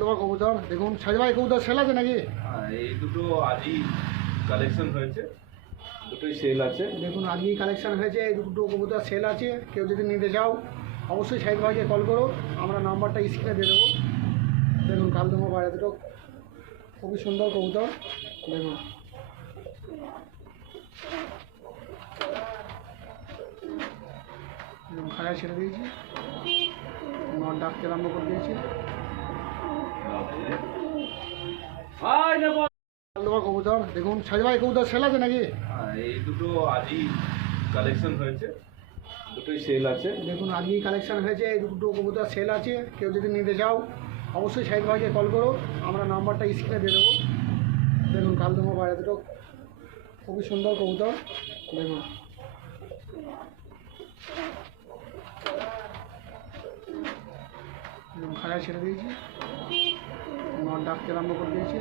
তোমার কবুতর দেখুন সাইজ ভাই কবুতর সেল আছে নাকি? হ্যাঁ, এই দুটো আজই কালেকশন হয়েছে, দুটোই সেল আছে। দেখুন আজকেই কালেকশন হয়েছে, এই দুটো কবুতর সেল আছে। কেউ যদি নিতে চাও অবশ্যই সাইজ ভাইকে কল করো, আমরা নাম্বারটা স্ক্রিনে দিয়ে দেবো। দেখুন কাল তোমার বাইরে দুটো খুবই সুন্দর কবুতর দেখুন। খাড়ায় ছেড়ে দিয়েছি, নট ডাকতে আরম্ভ করে দিয়েছি। তোমার কবুতর দেখুন সাইজ ভাই কবুতর সেল আছে নাকি? হ্যাঁ, এই দুটো আজই কালেকশন হয়েছে, দুটোই সেল আছে। দেখুন আজকেই কালেকশন হয়েছে, এই দুটো কবুতর সেল আছে। কেউ যদি নিতে চাও অবশ্যই সাইজ ভাইকে কল করো, আমরা নাম্বারটা স্ক্রিনে দিয়ে দেবো। দেখুন কাল তোমার বাইরে দুটো খুবই সুন্দর কবুতর দেখুন। খাড়ায় ছেড়ে দিয়েছি, নট ডাকতে আরম্ভ করে দিয়েছি।